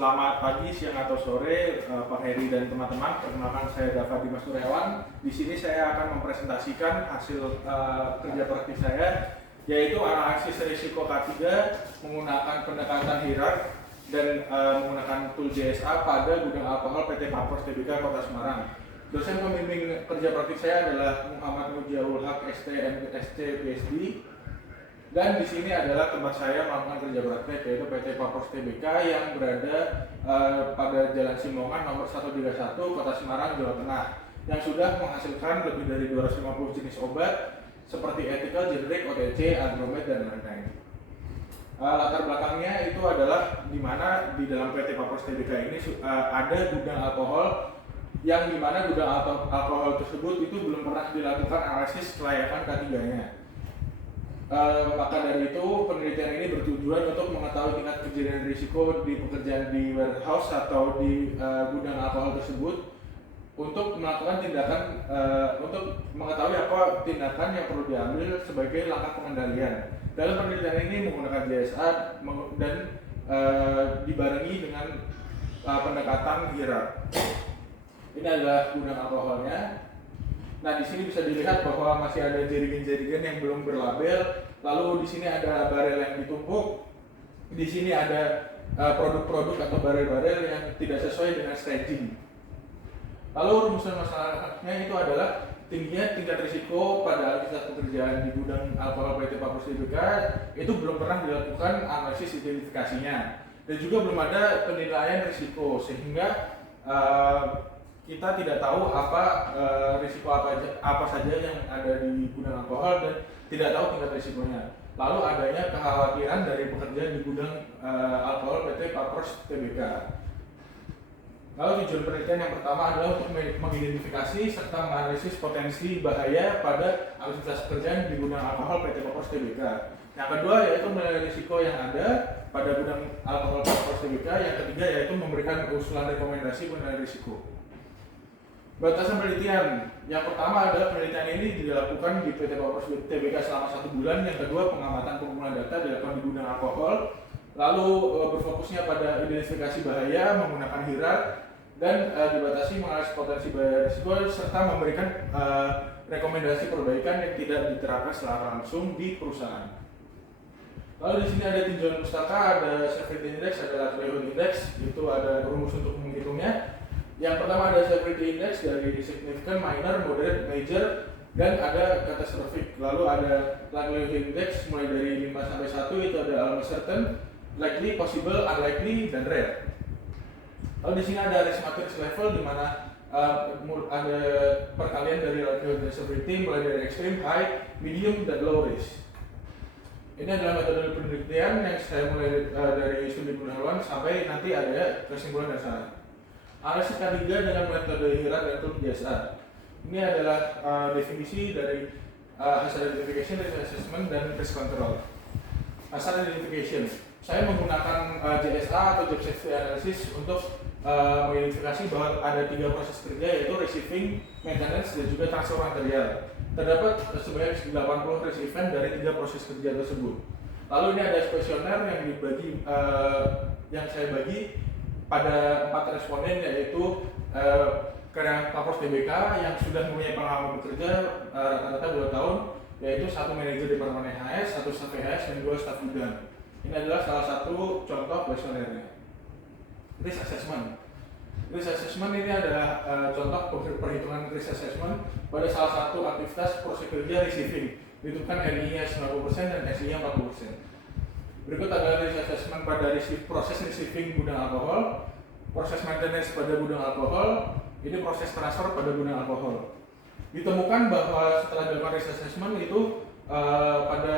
Selamat pagi, siang atau sore, Pak Heri dan teman-teman. Perkenalkan, saya Dava Dimas Suryawan. Di sini saya akan mempresentasikan hasil kerja praktik saya, yaitu analisis risiko K3 menggunakan pendekatan hierark dan menggunakan tool JSA pada gudang alkohol PT Papers Tbk Kota Semarang. Dosen pembimbing kerja praktik saya adalah Muhammad Mujiaul Haq, ST, MSc, PhD. Dan di sini adalah tempat saya melakukan kerja praktek, yaitu PT Papers Tbk yang berada pada Jalan Simongan nomor 131 Kota Semarang, Jawa Tengah, yang sudah menghasilkan lebih dari 250 jenis obat seperti ethical, generic, OTC, andromed, dan lain-lain. Latar belakangnya itu adalah di mana di dalam PT Papers Tbk ini ada gudang alkohol yang di mana gudang alkohol tersebut itu belum pernah dilakukan analisis kelayakan K3-nya. Maka dari itu penelitian ini bertujuan untuk mengetahui tingkat kejadian risiko di pekerjaan di warehouse atau di gudang alkohol tersebut untuk melakukan tindakan untuk mengetahui apa tindakan yang perlu diambil sebagai langkah pengendalian. Dalam penelitian ini menggunakan JSA dan dibarengi dengan pendekatan hierark. Ini adalah gudang alkoholnya. Nah, di sini bisa dilihat bahwa masih ada jerigen-jerigen yang belum berlabel. Lalu di sini ada barel yang ditumpuk. Di sini ada produk-produk atau barel-barel yang tidak sesuai dengan staging. Lalu rumusan masalahnya itu adalah tingginya tingkat risiko pada aktivitas pekerjaan di gudang alkohol PT Papers Tbk itu belum pernah dilakukan analisis identifikasinya, dan juga belum ada penilaian risiko, sehingga kita tidak tahu apa risiko apa saja yang ada di gudang alkohol dan tidak tahu tingkat risikonya. Lalu adanya kekhawatiran dari pekerjaan di gudang alkohol PT Papers Tbk. Lalu tujuan penelitian yang pertama adalah untuk mengidentifikasi serta menganalisis potensi bahaya pada aktivitas pekerjaan di gudang alkohol PT Papers Tbk. Yang kedua yaitu menilai risiko yang ada pada gudang alkohol Papers Tbk. Yang ketiga yaitu memberikan usulan rekomendasi penilaian risiko. Batasan penelitian. Yang pertama adalah penelitian ini dilakukan di PT Papers Tbk selama 1 bulan. Yang kedua, pengamatan pengumpulan data dilakukan di gudang alkohol. Lalu berfokusnya pada identifikasi bahaya menggunakan hierark dan dibatasi menganalisis potensi bahaya risiko serta memberikan rekomendasi perbaikan yang tidak diterapkan secara langsung di perusahaan. Lalu di sini ada tinjauan pustaka, ada severity index, ada likelihood index, itu ada rumus untuk menghitungnya. Yang pertama ada severity index dari significant, minor, moderate, major, dan ada catastrophic. Lalu ada likelihood index mulai dari 5 sampai 1, itu ada almost certain, likely, possible, unlikely, dan rare. Lalu di sini ada risk matrix level di mana ada perkalian dari likelihood dan severity mulai dari extreme, high, medium, dan low risk. Ini adalah metode penelitian yang saya mulai dari studi pengetahuan sampai nanti ada kesimpulan dan saran. Analisis K3 dengan metode hierark dan tool JSA. Ini adalah definisi dari hazard identification, risk assessment, dan risk control. Hazard identification, saya menggunakan JSA atau job safety analysis untuk mengidentifikasi bahwa ada 3 proses kerja, yaitu receiving, maintenance, dan juga transfer material. Terdapat sebanyak 80 risk event dari 3 proses kerja tersebut. Lalu ini ada kuesioner yang dibagi, yang saya bagi pada 4 responden, yaitu karyawan Papers Tbk yang sudah mempunyai pengalaman bekerja rata-rata 2 tahun, yaitu 1 manajer departemen EHS, 1 staf EHS, dan 2 staf gudang. Ini adalah salah satu contoh kuesionernya. Risk assessment. Risk assessment ini adalah contoh perhitungan risk assessment pada salah satu aktivitas proses kerja receiving. Ditentukan RI-nya 90% dan SI-nya 40%. Berikut adalah risk assessment pada proses receiving gudang alkohol, proses maintenance pada gudang alkohol, ini proses transfer pada gudang alkohol. Ditemukan bahwa setelah dilakukan risk assessment itu pada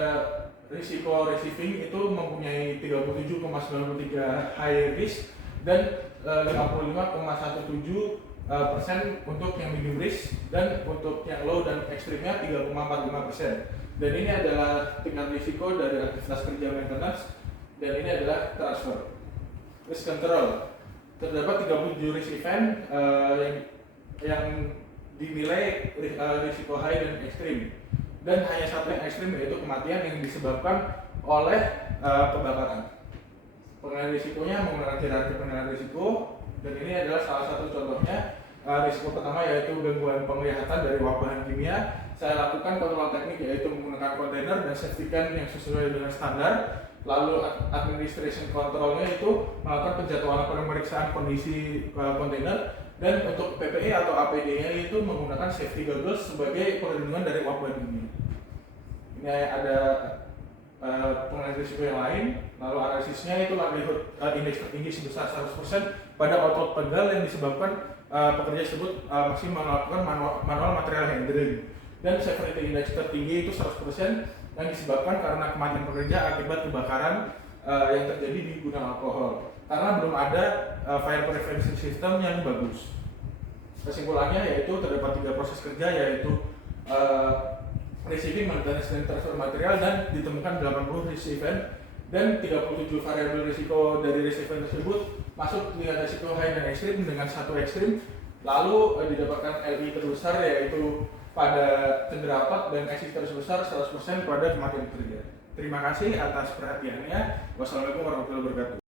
risiko receiving itu mempunyai 37,93 high risk dan 55,17% untuk yang medium risk, dan untuk yang low dan ekstrimnya 3,45%. Dan ini adalah tingkat risiko dari aktivitas kerja maintenance, dan ini adalah transfer. Risk control, terdapat 37 risk event yang dinilai risiko high dan ekstrim, dan hanya satu yang ekstrim, yaitu kematian yang disebabkan oleh kebakaran. Penilaian risikonya menggunakan hierarki penilaian risiko, dan ini adalah salah satu contohnya. Risiko pertama yaitu gangguan penglihatan dari wab bahan kimia. Saya lakukan kontrol teknik yaitu menggunakan kontainer dan safety can yang sesuai dengan standar. Lalu administration controlnya itu melakukan penjadwalan pemeriksaan kondisi kontainer, dan untuk PPE atau APD-nya itu menggunakan safety goggles sebagai perlindungan dari wab bahan kimia. Ini ada penilaian risiko yang lain. Lalu analisisnya itu likelihood indeks tertinggi sebesar 100% pada output pegal yang disebabkan pekerja tersebut masih melakukan manual material handling, dan severity index tertinggi itu 100% yang disebabkan karena kematian pekerja akibat kebakaran yang terjadi di gudang alkohol karena belum ada fire prevention system yang bagus. Kesimpulannya yaitu terdapat 3 proses kerja, yaitu receiving, maintenance, dan transfer material, dan ditemukan 80 risk event dan 37 variabel risiko dari risk event tersebut masuk dengan risiko high dan ekstrim dengan 1 ekstrim. Lalu didapatkan LI terbesar yaitu pada cedera otot dan exit terbesar 100% pada kematian pekerja. Terima kasih atas perhatiannya. Wassalamualaikum warahmatullahi wabarakatuh.